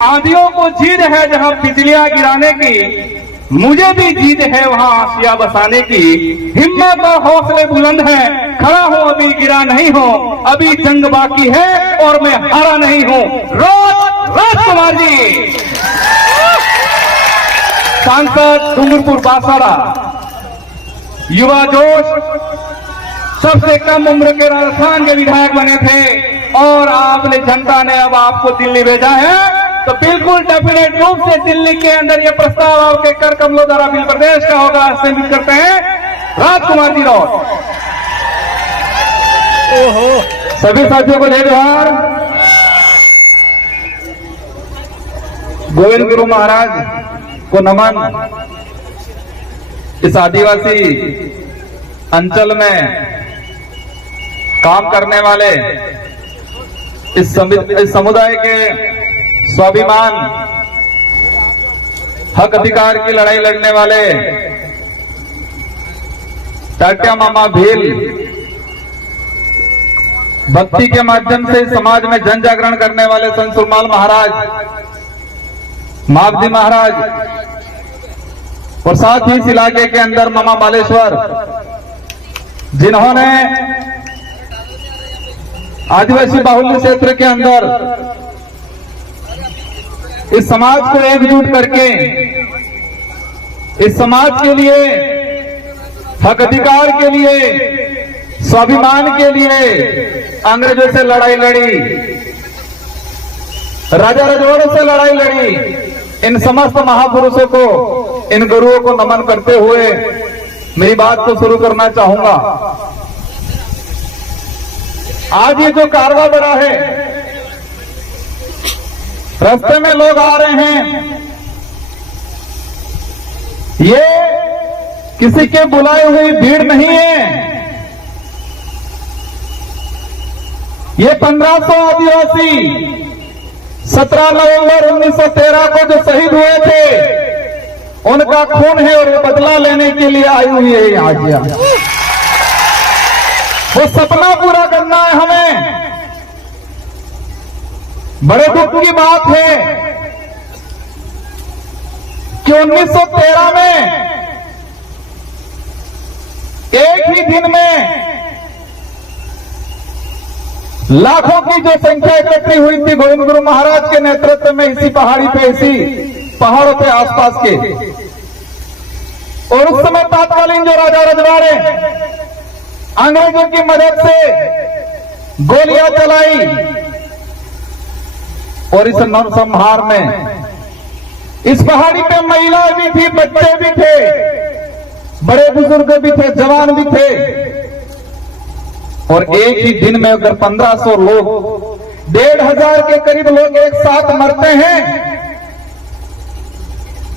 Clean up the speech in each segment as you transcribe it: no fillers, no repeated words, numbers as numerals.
आंधियों को जीत है जहां बिजलियां गिराने की, मुझे भी जीत है वहां आसिया बसाने की। हिम्मत और हौसले बुलंद है, खड़ा हूं अभी गिरा नहीं हूं, अभी जंग बाकी है और मैं हारा नहीं हूं। राजकुमार जी, सांसद डूंगरपुर बासाड़ा, युवा जोश, सबसे कम उम्र के राजस्थान के विधायक बने थे और आपने जनता ने अब आपको दिल्ली भेजा है, तो बिल्कुल डेफिनेट रूप से दिल्ली के अंदर ये प्रस्ताव आपके कर कमलों द्वारा बिल प्रदेश का होगा। सम्मिलित करते हैं राजकुमार जी राउत। सभी साथियों को जय जोहार। गोविंद गुरु महाराज को नमन। इस आदिवासी अंचल में काम करने वाले इस समुदाय के स्वाभिमान हक अधिकार की लड़ाई लड़ने वाले टाटिया मामा भील, भक्ति के माध्यम से समाज में जन जागरण करने वाले संत सुरमाल महाराज, मावजी महाराज और साथ ही इस इलाके के अंदर मामा बालेश्वर, जिन्होंने आदिवासी बाहुल्य क्षेत्र के अंदर इस समाज को एकजुट करके इस समाज के लिए, हक अधिकार के लिए, स्वाभिमान के लिए अंग्रेजों से लड़ाई लड़ी, राजा रजवाड़ों से लड़ाई लड़ी। इन समस्त महापुरुषों को, इन गुरुओं को नमन करते हुए मेरी बात को शुरू करना चाहूंगा। आज ये जो कारवां बढ़ा है, रास्ते में लोग आ रहे हैं, ये किसी के बुलाए हुई भीड़ नहीं है। ये 1500 आदिवासी 17 नवंबर 1913 को जो शहीद हुए थे, उनका खून है और वो बदला लेने के लिए आई हुई है आज। वो सपना पूरा करना है हमें। बड़े दुख की बात है कि 1913 में एक ही दिन में लाखों की जो संख्या इकट्ठी हुई थी गोविंद गुरु महाराज के नेतृत्व में, इसी पहाड़ी पे, इसी पहाड़ों पे आसपास के। और उस समय तत्कालीन जो राजा रजवाड़े अंग्रेजों की मदद से गोलियां चलाई और इस नरसंहार में इस पहाड़ी पे महिलाएं भी थी, बच्चे भी थे, बड़े बुजुर्ग भी थे, जवान भी थे। और एक ही दिन में अगर 1500 लोग, 1500 के करीब लोग एक साथ मरते हैं,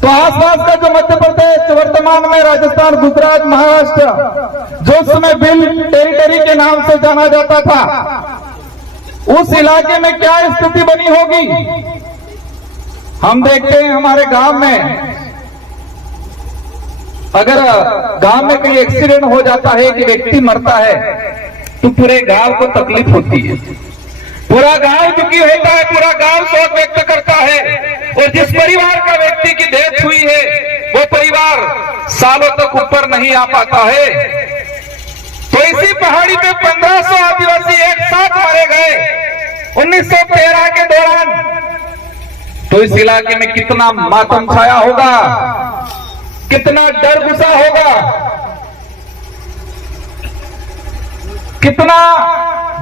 तो आसपास का जो मध्य प्रदेश, वर्तमान में राजस्थान, गुजरात, महाराष्ट्र, जो उस समय बिल टेरिटरी के नाम से जाना जाता था, उस इलाके में क्या स्थिति बनी होगी। हम देखते हैं हमारे गांव में, अगर गांव में कहीं एक्सीडेंट हो जाता है, कि व्यक्ति मरता है, तो पूरे गांव को तकलीफ होती है, पूरा गांव दुखी होता है, पूरा गांव शोक व्यक्त करता है। और जिस परिवार का व्यक्ति की डेथ हुई है, वो परिवार सालों तक ऊपर नहीं आ पाता है। तो इसी पहाड़ी पे 1500 आदिवासी एक साथ मारे गए 1913 के दौरान। तो इस इलाके में कितना मातम छाया होगा, कितना डर घुसा होगा, कितना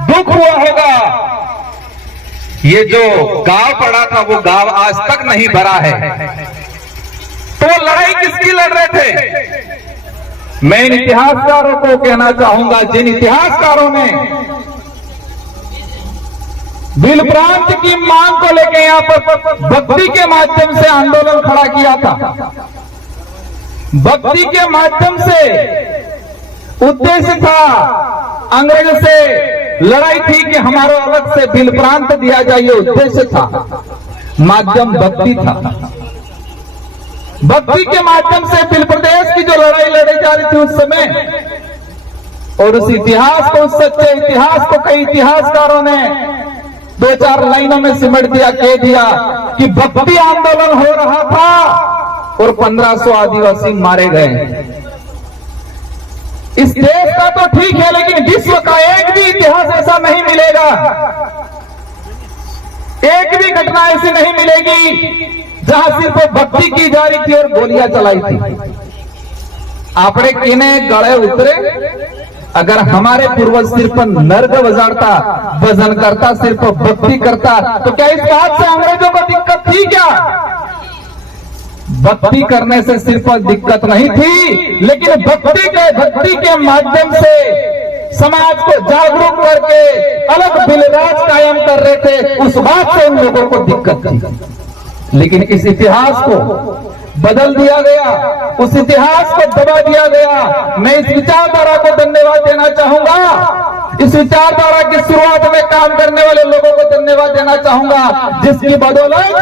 दुख हुआ होगा। ये जो गांव पड़ा था, वो गांव आज तक नहीं भरा है। तो लड़ाई किसकी लड़ रहे थे? मैं इन इतिहासकारों को कहना चाहूंगा, जिन इतिहासकारों ने बिल प्रांत की मांग को लेकर यहां पर भक्ति के माध्यम से आंदोलन खड़ा किया था। भक्ति के माध्यम से उद्देश्य था, अंग्रेज से लड़ाई थी कि हमारा अलग से बिल प्रांत दिया जाए, ये उद्देश्य था, माध्यम भक्ति था। भक्ति के माध्यम से बिल प्रदेश की जो लड़ाई लड़ी जा रही थी उस समय, और उस इतिहास को, उस सच्चे इतिहास को कई इतिहासकारों ने 2-4 लाइनों में सिमट दिया, कह दिया कि भक्ति आंदोलन हो रहा था और 1500 आदिवासी मारे गए। इस देश का तो ठीक है, लेकिन विश्व का एक भी इतिहास ऐसा नहीं मिलेगा, एक भी घटना ऐसी नहीं मिलेगी जहां सिर्फ भक्ति की जा रही थी और गोलियां चलाई थी। आपने किने गड़े उतरे। अगर हमारे पूर्वज सिर्फ नर्ग बजाता, भजन करता, सिर्फ भक्ति करता, तो क्या इस बात से अंग्रेजों को दिक्कत थी क्या? भक्ति करने से सिर्फ दिक्कत नहीं थी, लेकिन भक्ति के माध्यम से समाज को जागरूक करके अलग बिलराज कायम कर रहे थे, उस बात से उन लोगों को दिक्कत थी। लेकिन इस इतिहास को बदल दिया गया, उस इतिहास को दबा दिया गया। मैं इस विचारधारा को धन्यवाद देना चाहूंगा, इस विचारधारा की शुरुआत में काम करने वाले लोगों को धन्यवाद देना चाहूंगा, जिसकी बदौलत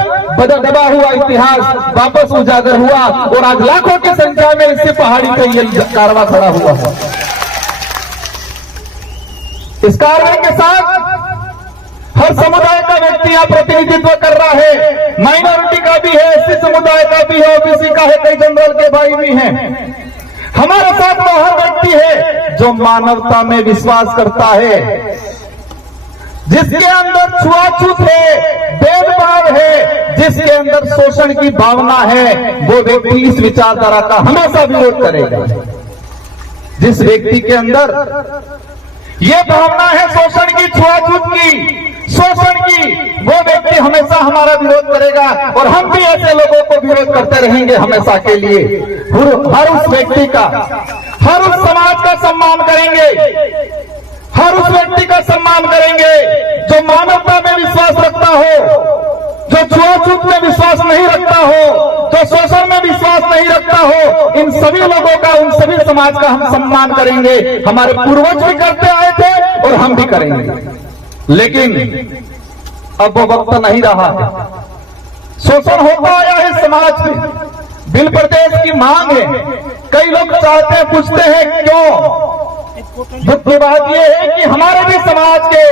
दबा हुआ इतिहास वापस उजागर हुआ और आज लाखों की संख्या में इससे पहाड़ी पे ये कारवां खड़ा हुआ है। इस कार्रवाई के साथ हर समुदाय का व्यक्ति यहाँ प्रतिनिधित्व कर रहा है, माइनॉरिटी का भी है, एससी समुदाय का भी है, ओबीसी का है, कई जनरल के भाई भी हैं। हमारे साथ वो हर व्यक्ति है जो मानवता में विश्वास करता है, जिसके अंदर छुआछूत है, भेदभाव है, जिसके अंदर शोषण की भावना है, वो व्यक्ति इस विचारधारा का हमेशा विरोध करेगा। जिस व्यक्ति के अंदर ये भावना है शोषण की, छुआछूत की, शोषण की, वो व्यक्ति हमेशा हमारा विरोध करेगा और हम भी ऐसे लोगों को विरोध करते रहेंगे हमेशा के लिए। हर उस व्यक्ति का, हर उस समाज का सम्मान करेंगे, हर उस व्यक्ति का सम्मान करेंगे जो मानवता में विश्वास रखता हो, जो छुआछूत में विश्वास नहीं रखता हो, जो शोषण में विश्वास नहीं रखता हो। इन सभी लोगों का, उन सभी समाज का हम सम्मान करेंगे। हमारे पूर्वज भी करते आए थे और हम भी करेंगे, लेकिन अब वो वक्त नहीं रहा है। शोषण होता आया है समाज में, बिल प्रदेश की मांग है। कई लोग चाहते हैं, पूछते हैं क्यों। दुख की बात यह है कि हमारे भी समाज के,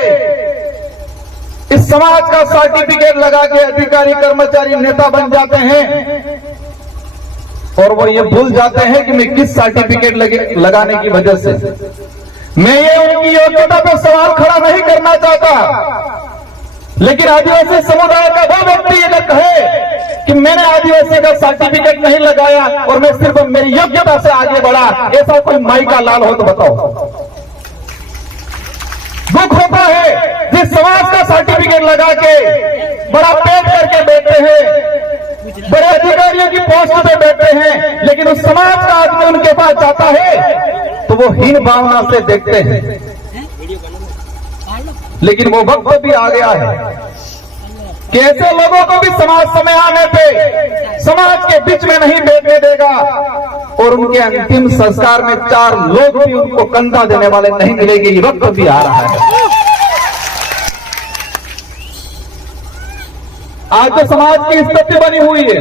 इस समाज का सर्टिफिकेट लगा के अधिकारी, कर्मचारी, नेता बन जाते हैं और वो ये भूल जाते हैं कि मैं किस सर्टिफिकेट लगाने की वजह से। मैं ये उनकी योग्यता पर सवाल खड़ा नहीं करना चाहता, लेकिन आदिवासी समुदाय का वो व्यक्ति अगर कहे कि मैंने आदिवासी का सर्टिफिकेट नहीं लगाया और मैं सिर्फ मेरी योग्यता से आगे बढ़ा, ऐसा कोई माई का लाल हो तो बताओ। दुख होता है जिस समाज का सर्टिफिकेट लगा के बड़ा पेट करके बैठे हैं, बड़े अधिकारियों की पोस्ट पे बैठे हैं, लेकिन उस समाज का आदमी उनके पास जाता है तो वो हीन भावना से देखते हैं। लेकिन वो वक्त भी आ गया है कि ऐसे लोगों को भी समाज समय आने पे समाज के बीच में नहीं बैठने देगा और उनके अंतिम संस्कार में 4 लोग भी उनको कंधा देने वाले नहीं मिलेंगे। ये वक्त भी आ रहा है। आज जो समाज की स्थिति बनी हुई है,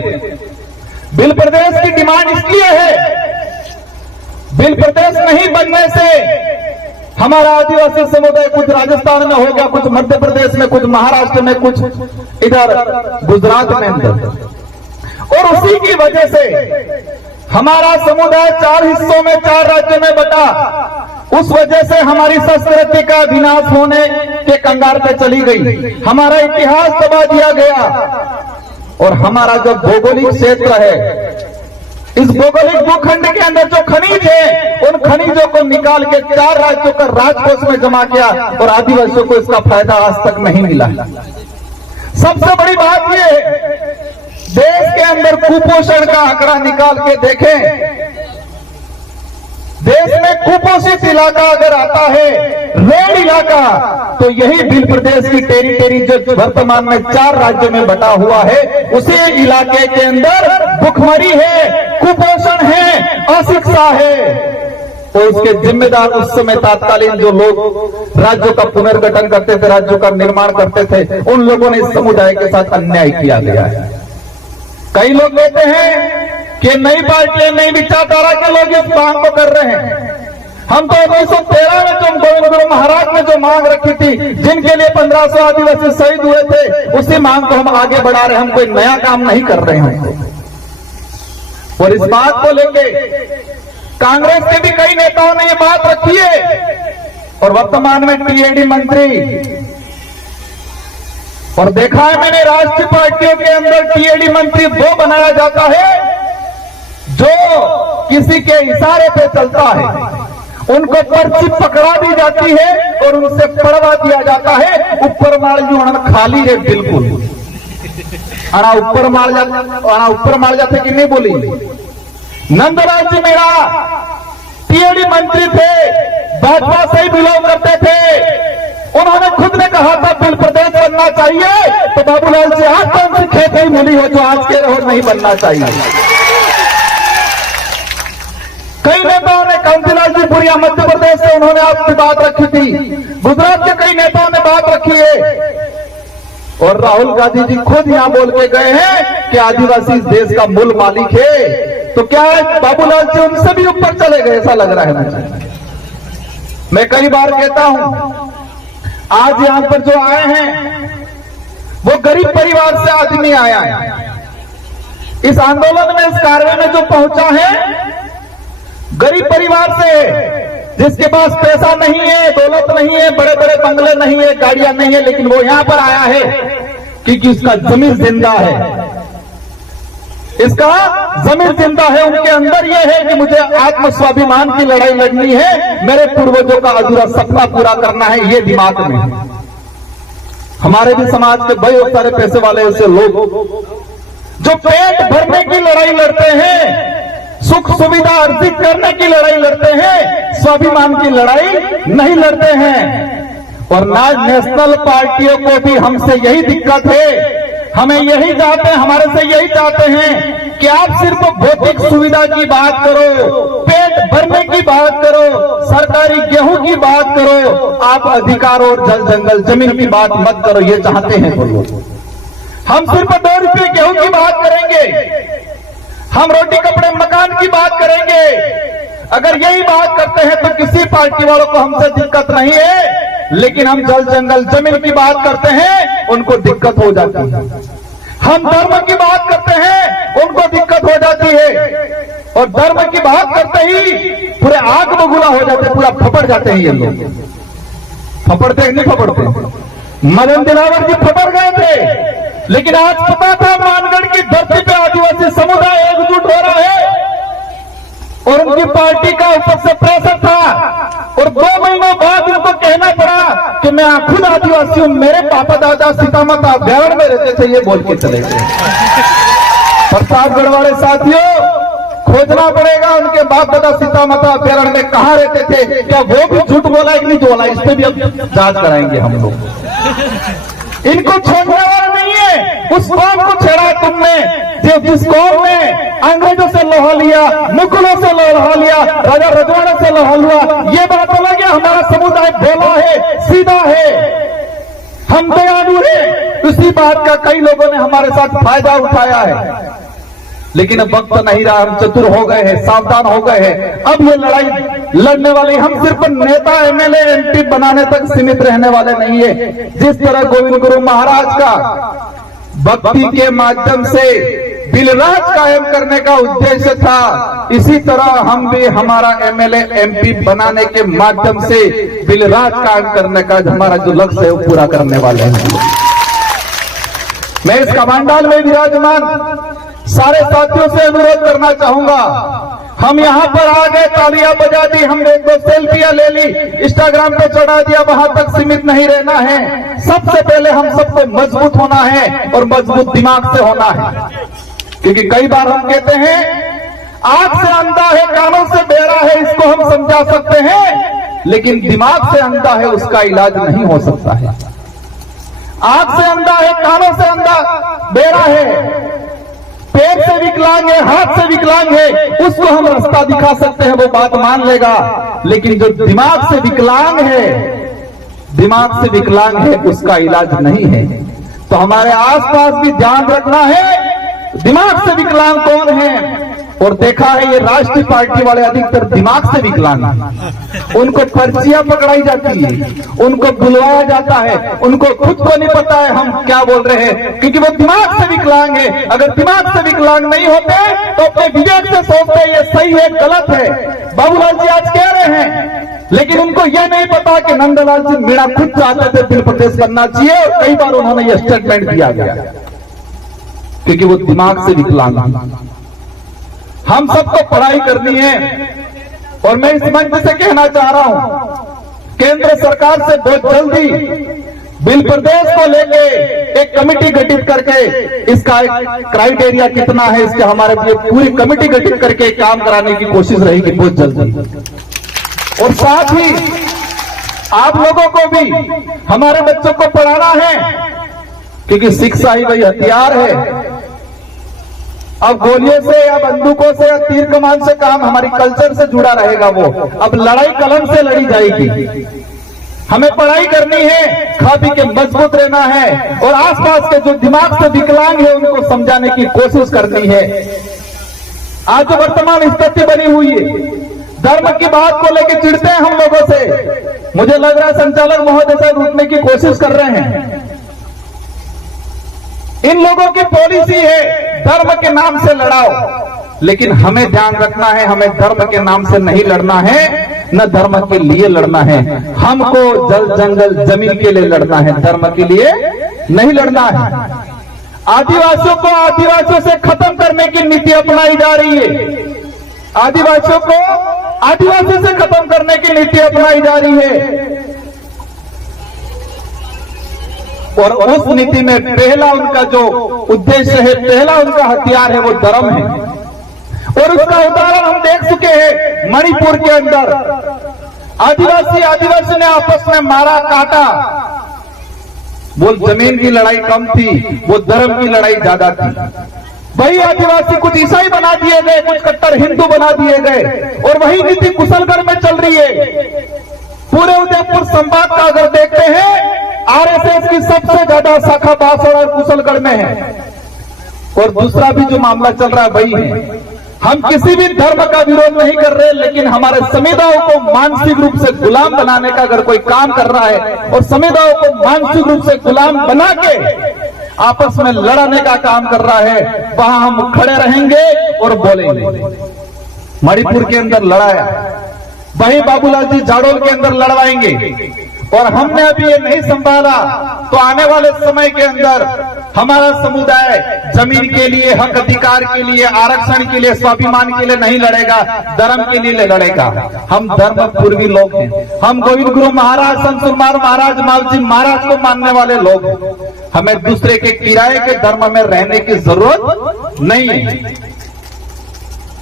बिल प्रदेश की डिमांड इसलिए है, बिल प्रदेश नहीं बनने से हमारा आदिवासी समुदाय कुछ राजस्थान में हो गया, कुछ मध्य प्रदेश में, कुछ महाराष्ट्र में, कुछ इधर गुजरात में अंदर, और उसी की वजह से हमारा समुदाय 4 हिस्सों में, 4 राज्यों में बटा। उस वजह से हमारी संस्कृति का विनाश होने के कंगार पे चली गई, हमारा इतिहास दबा दिया गया और हमारा जो भौगोलिक क्षेत्र है, इस भौगोलिक भूखंड के अंदर जो खनिज है, उन खनिजों को निकाल के 4 राज्यों का राजकोष में जमा किया और आदिवासियों को इसका फायदा आज तक नहीं मिला। सबसे बड़ी बात यह है, देश के अंदर कुपोषण का आंकड़ा निकाल के देखें, देश में कुपोषित इलाका अगर आता है, रेड इलाका, तो यही बिल प्रदेश की टेरिटरी जो वर्तमान में 4 राज्यों में बटा हुआ है, उसी इलाके के अंदर भुखमरी है, कुपोषण है, अशिक्षा है। तो उसके जिम्मेदार उस समय तत्कालीन जो लोग राज्यों का पुनर्गठन करते थे, राज्यों का निर्माण करते थे, उन लोगों ने इस समुदाय के साथ अन्याय किया गया है। कई लोग कहते हैं कि नई पार्टियां, नई विचारधारा के लोग इस मांग को कर रहे हैं। हम तो 1913 में जो गोविंद गुरु महाराज ने जो मांग रखी थी, जिनके लिए 1500 आदिवासी शहीद हुए थे, उसी मांग को हम आगे बढ़ा रहे हैं। हम कोई नया काम नहीं कर रहे हैं। और इस बात को लेके कांग्रेस के भी कई नेताओं ने ये बात रखी है और वर्तमान में टीएडी मंत्री, और देखा है मैंने राष्ट्रीय पार्टियों के अंदर टीएडी मंत्री वो बनाया जाता है जो किसी के इशारे पे चलता है, उनको पर्ची पकड़ा दी जाती है और उनसे पढ़वा दिया जाता है। ऊपर माल जो उन्होंने खाली है बिल्कुल अड़ा ऊपर मार जाते कि नहीं बोली। नंदलाल जी मेरा टीएडी मंत्री थे, भाजपा से ही बिलोंग करते थे। उन्होंने खुद ने कहा था बिल प्रदेश बनना चाहिए, तो बाबूलाल जी आज कौन सी खेत ही मिली हो जो आज के रहो नहीं बनना चाहिए। कई नेताओं ने, कांतिलाल जी पुरिया मध्य प्रदेश से, उन्होंने आपकी बात रखी थी। गुजरात के कई नेताओं ने बात रखी है और राहुल गांधी जी खुद यहां बोल के गए हैं कि आदिवासी देश का मूल मालिक है। तो क्या है बाबूलाल जी उनसे भी ऊपर चले गए, ऐसा लग रहा है मुझे। मैं कई बार कहता हूं, आज यहां पर जो आए हैं वो गरीब परिवार से आदमी आया है। इस आंदोलन में, इस कार्य में जो पहुंचा है गरीब परिवार से, जिसके पास पैसा नहीं है, दौलत नहीं है, बड़े बड़े बंगले नहीं है, गाड़ियां नहीं है, लेकिन वो यहां पर आया है क्योंकि उसका जमीर जिंदा है। इसका जमीर जिंदा है, उनके अंदर यह है कि मुझे आत्म स्वाभिमान की लड़ाई लड़नी है, मेरे पूर्वजों का अधूरा सपना पूरा करना है, ये दिमाग में है। हमारे भी समाज के बहुत सारे पैसे वाले ऐसे लोग जो पेट भरने की लड़ाई लड़ते हैं, सुख सुविधा अर्जित करने की लड़ाई लड़ते हैं, स्वाभिमान की लड़ाई नहीं लड़ते हैं। और ना नेशनल पार्टियों को भी हमसे यही दिक्कत है, हमें यही चाहते हैं, हमारे से यही चाहते हैं कि आप सिर्फ भौतिक सुविधा की बात करो, पेट भरने की बात करो, सरकारी गेहूं की बात करो, आप अधिकार और जल जंगल जमीन की बात मत करो, ये चाहते हैं वो लोग। हम सिर्फ 2 रुपये गेहूं की बात करेंगे, हम रोटी कपड़े मकान की बात करेंगे। अगर यही बात करते हैं तो किसी पार्टी वालों को हमसे दिक्कत नहीं है, लेकिन हम जल जंगल जमीन की बात करते हैं उनको दिक्कत हो जाती है। हम धर्म की बात करते हैं उनको दिक्कत हो जाती है, और धर्म की बात करते ही पूरे आग बगुला हो जाते, पूरा फपड़ जाते हैं ये लोग। फपड़ते हैं नहीं फपड़ते? मदन दिलावर जी फपड़ गए थे, लेकिन आज पता था मानगढ़ की धरती पे आदिवासी समुदाय एकजुट हो रहा है और उनकी पार्टी का ऊपर से प्रेशर था, और 2 महीनों बाद उनको कहना पड़ा कि मैं खुद आदिवासी हूं, मेरे पापा दादा सीतामाता अभ्यारण्य में रहते थे, ये बोल के चले गए। प्रतापगढ़ वाले साथियों, खोजना पड़ेगा उनके बाप दादा सीतामाता अभ्यारण्य में कहां रहते थे, क्या वो भी झूठ बोला है कि नहीं बोला, इस पे भी अब जांच कराएंगे हम लोग। इनको छोड़ने वाला नहीं है। उस कौम को छेड़ा तुमने, जिस कौम ने अंग्रेजों से लोहा लिया, मुगलों से लोहा लिया, राजा रजवाड़ा से लोहा लिया, ये बात अलग है। हमारा समुदाय भोला है, सीधा है, हम दयालु हैं। उसी बात का कई लोगों ने हमारे साथ फायदा उठाया है, लेकिन अब वक्त नहीं रहा, हम चतुर हो गए हैं, सावधान हो गए हैं। अब ये लड़ाई लड़ने वाली हम सिर्फ नेता एमएलए एमपी बनाने तक सीमित रहने वाले नहीं है। जिस तरह गोविंद गुरु महाराज का भक्ति के माध्यम से बिलराज कायम करने का उद्देश्य था, इसी तरह हम भी हमारा एमएलए एमपी बनाने के माध्यम से बिलराज कायम करने का हमारा जो लक्ष्य है वो पूरा करने वाले हैं। मैं इस कमांडाल में विराजमान सारे साथियों से अनुरोध करना चाहूंगा, हम यहाँ पर आ गए, तालियां बजा दी, हमने 1-2 सेल्फियां ले ली, इंस्टाग्राम पे चढ़ा दिया, वहां तक सीमित नहीं रहना है। सबसे पहले हम सबको मजबूत होना है और मजबूत दिमाग से होना है, क्योंकि कई बार हम कहते हैं आंख से अंधा है, कानों से बहरा है, इसको हम समझा सकते हैं, लेकिन दिमाग से अंधा है, उसका इलाज नहीं हो सकता है। आंख से अंधा है, कानों से अंधा बहरा है, पैर से विकलांग है, हाथ से विकलांग है, उसको हम रास्ता दिखा सकते हैं, वो बात मान लेगा। लेकिन जो दिमाग से विकलांग है, उसका इलाज नहीं है। तो हमारे आसपास भी ध्यान रखना है, दिमाग से विकलांग कौन है, और देखा है ये राष्ट्रीय पार्टी वाले अधिकतर दिमाग से विकलांग हैं। उनको पर्चियां पकड़ाई जाती है, उनको बुलवाया जाता है, उनको खुद को नहीं पता है हम क्या बोल रहे हैं, क्योंकि वो दिमाग से विकलांग है। अगर दिमाग से विकलांग नहीं होते तो अपने विवेक से सोचते ये सही है गलत है। बाबूलाल जी आज कह रहे हैं, लेकिन उनको यह नहीं पता कि नंदलाल जी मीणा खुद चाहते थे दिल प्रदेश बनना चाहिए, और कई बार उन्होंने यह स्टेटमेंट दिया गया, क्योंकि वो दिमाग से विकलांग। हम सबको पढ़ाई करनी है, और मैं इस मंच से कहना चाह रहा हूं, केंद्र सरकार से बहुत जल्दी बिल प्रदेश को लेके एक कमेटी गठित करके इसका क्राइटेरिया कितना है, इसके हमारे लिए पूरी कमेटी गठित करके काम कराने की कोशिश रहेगी बहुत जल्दी। और साथ ही आप लोगों को भी हमारे बच्चों को पढ़ाना है, क्योंकि शिक्षा ही वही हथियार है। अब गोलियों से या बंदूकों से या तीर कमान से काम हमारी कल्चर से जुड़ा रहेगा। वो अब लड़ाई कलम से लड़ी जाएगी। हमें पढ़ाई करनी है, खा पी के मजबूत रहना है, और आसपास के जो दिमाग से विकलांग है उनको समझाने की कोशिश करनी है। आज जो वर्तमान स्थिति बनी हुई है, धर्म की बात को लेकर चिढ़ते हैं हम लोगों से। मुझे लग रहा है संचालक महोदय साहब रुकने की कोशिश कर रहे हैं। इन लोगों की पॉलिसी है धर्म के नाम से लड़ाओ, लेकिन हमें ध्यान रखना है, हमें धर्म के नाम से नहीं लड़ना है, न धर्म के लिए लड़ना है। हमको जल जंगल जमीन के लिए लड़ना है, धर्म के लिए नहीं लड़ना है। आदिवासियों को आदिवासियों से खत्म करने की नीति अपनाई जा रही है। आदिवासियों को आदिवासी से खत्म करने की नीति अपनाई जा रही है, और उस नीति में पहला उनका जो उद्देश्य है, पहला उनका हथियार है, वो धर्म है। और उसका उदाहरण हम देख चुके हैं मणिपुर के अंदर। आदिवासी ने आपस में मारा काटा। वो जमीन की लड़ाई कम थी, वो धर्म की लड़ाई ज्यादा थी। वही आदिवासी कुछ ईसाई बना दिए गए, कुछ कट्टर हिंदू बना दिए गए, और वही नीति कुशलगढ़ में चल रही है। पूरे उदयपुर संभाग का अगर देखते हैं, आरएसएस की सबसे ज्यादा शाखा बांसवाड़ा और कुशलगढ़ में है। और दूसरा भी जो मामला चल रहा है वही है। हम किसी भी धर्म का विरोध नहीं कर रहे, लेकिन हमारे समुदायों को मानसिक रूप से गुलाम बनाने का अगर कोई काम कर रहा है, और समुदायों को मानसिक रूप से गुलाम बना के आपस में लड़ाने का काम कर रहा है, वहां हम खड़े रहेंगे और बोलेंगे। मणिपुर के अंदर लड़ाया, वहीं बाबूलाल जी जाडोल के अंदर लड़वाएंगे, और हमने अभी ये नहीं संभाला तो आने वाले समय के अंदर हमारा समुदाय जमीन के लिए, हक अधिकार के लिए, आरक्षण के लिए, स्वाभिमान के लिए नहीं लड़ेगा, धर्म के लिए लड़ेगा। हम धर्म पूर्वी लोग हैं, हम गोविंद गुरु महाराज, संत सुरमार महाराज, मालजी महाराज को मानने वाले लोग हैं। हमें दूसरे के किराए के धर्म में रहने की जरूरत नहीं है।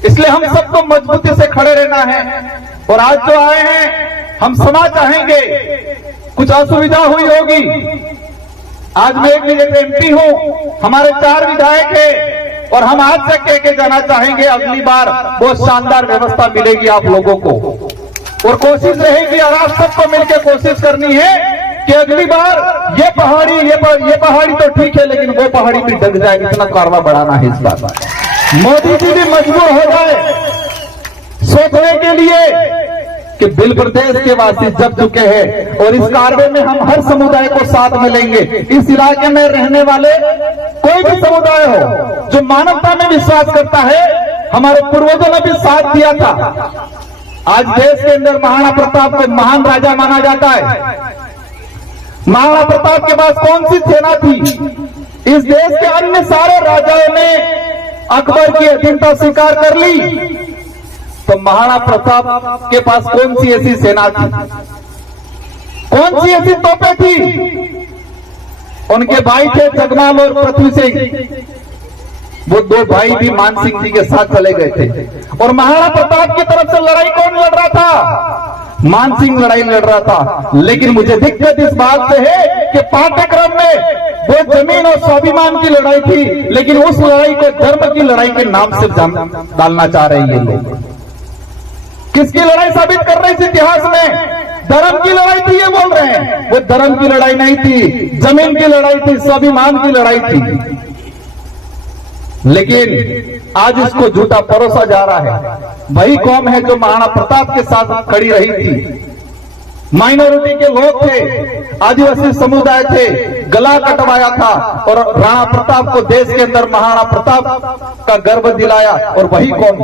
इसलिए हम सबको मजबूती से खड़े रहना है। और आज जो आए हैं, हम क्षमा चाहेंगे, कुछ असुविधा हुई होगी। आज मैं एक एमपी हूं, हमारे 4 विधायक हैं, और हम आज से कह के जाना चाहेंगे, अगली बार बहुत शानदार व्यवस्था मिलेगी आप लोगों को। और कोशिश रहेगी, और आप सबको मिलकर कोशिश करनी है कि अगली बार ये पहाड़ी तो ठीक है, लेकिन वो पहाड़ी भी डग जाए, इतना कारवा बढ़ाना है इस बार। मोदी जी भी मजबूर हो जाए सोचने के लिए कि बिल प्रदेश के वासी जग चुके हैं, और इस कार्य में हम हर समुदाय को साथ में लेंगे। इस इलाके में रहने वाले कोई भी समुदाय हो जो मानवता में विश्वास करता है, हमारे पूर्वजों ने भी साथ दिया था। आज देश के अंदर महाराणा प्रताप को महान राजा माना जाता है। महाराणा प्रताप के पास कौन सी सेना थी? इस देश के अन्य सारे राजाओं ने अकबर की अधीनता स्वीकार कर ली, तो महाराणा प्रताप के पास कौन सी ऐसी सेना थी, कौन सी ऐसी तोपें थी? उनके भाई थे जगमाल और पृथ्वी सिंह। वो 2 भाई भी मान सिंह जी के साथ चले गए थे। और महाराणा प्रताप की तरफ से लड़ाई कौन लड़ रहा था? मान सिंह लड़ाई लड़ रहा था। लेकिन मुझे दिक्कत इस बात से है कि पाठ्यक्रम में वो जमीन और स्वाभिमान की लड़ाई थी, लेकिन उस लड़ाई को धर्म की लड़ाई के नाम से डालना चाह रहे हैं ये लोग। किसकी लड़ाई साबित कर रहे इस इतिहास में? धर्म की लड़ाई थी ये बोल रहे हैं। वो धर्म की लड़ाई नहीं थी, जमीन की लड़ाई थी, स्वाभिमान की लड़ाई थी। लेकिन आज इसको झूठा परोसा जा रहा है। वही कौम है जो महाराणा प्रताप के साथ खड़ी रही थी। माइनॉरिटी के लोग थे, आदिवासी समुदाय थे, गला कटवाया था और राणा प्रताप को देश के अंदर महाराणा प्रताप का गर्व दिलाया। और वही कौम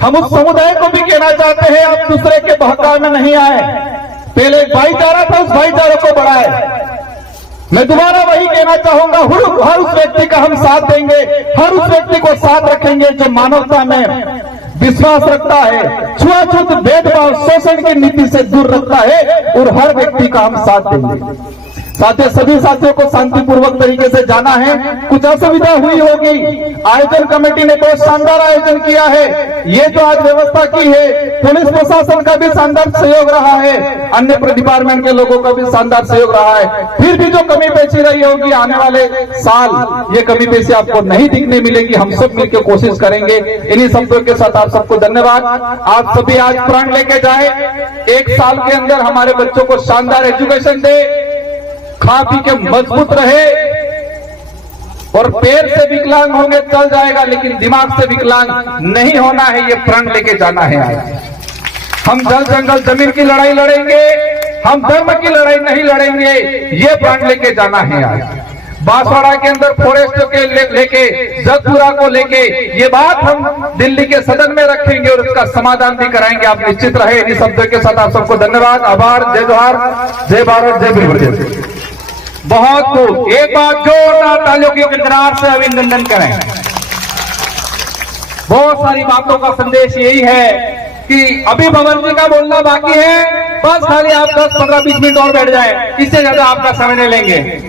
हम उस समुदाय को भी कहना चाहते हैं, आप दूसरे के बहकावे में नहीं आए। पहले एक भाईचारा था, उस भाईचारे को बढ़ाए। मैं दोबारा वही कहना चाहूंगा, हर उस व्यक्ति का हम साथ देंगे, हर उस व्यक्ति को साथ रखेंगे जो मानवता में विश्वास रखता है, छुआछूत भेदभाव शोषण की नीति से दूर रखता है, और हर व्यक्ति का हम साथ देंगे। साथ ही सभी साथियों को शांतिपूर्वक तरीके से जाना है। कुछ असुविधा हुई होगी, आयोजन कमेटी ने बहुत शानदार आयोजन किया है। ये जो आज व्यवस्था की है, पुलिस प्रशासन का भी शानदार सहयोग रहा है, अन्य डिपार्टमेंट के लोगों का भी शानदार सहयोग रहा है। फिर भी जो कमी पेशी रही होगी, आने वाले साल ये कमी पेशी आपको नहीं दिखने मिलेगी। हम सब मिलकर कोशिश करेंगे। इन्हीं शब्दों के साथ आप सबको धन्यवाद। आप सभी आज प्रण लेके जाए, एक साल के अंदर हमारे बच्चों को शानदार एजुकेशन दे, खा पी के मजबूत रहे, और पैर से विकलांग होंगे चल जाएगा, लेकिन दिमाग से विकलांग नहीं होना है। ये प्रण लेके जाना है। आज हम जल जंगल जमीन की लड़ाई लड़ेंगे, हम धर्म की लड़ाई नहीं लड़ेंगे। ये प्रण लेके जाना है। आज बांसवाड़ा के अंदर फॉरेस्ट के लेके, जगपुरा को लेके ये बात हम दिल्ली के सदन में रखेंगे और इसका समाधान भी कराएंगे। आप निश्चित रहे। इन्हीं शब्दों के साथ आप सबको धन्यवाद, आभार, जय जोहार, जय भारत, जय वीर। बहुत खूब, एक बार जोरदार तालियों की गड़गड़ाहट से अभिनंदन करें। बहुत सारी बातों का संदेश यही है कि अभी भवन जी का बोलना बाकी है, बस खाली आप 10-15-20 मिनट और बैठ जाएं, इससे ज्यादा आपका समय नहीं लेंगे।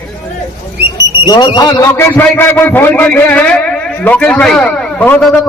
हाँ, लोकेश भाई का कोई फोन कर गया है। लोकेश भाई बहुत ज्यादा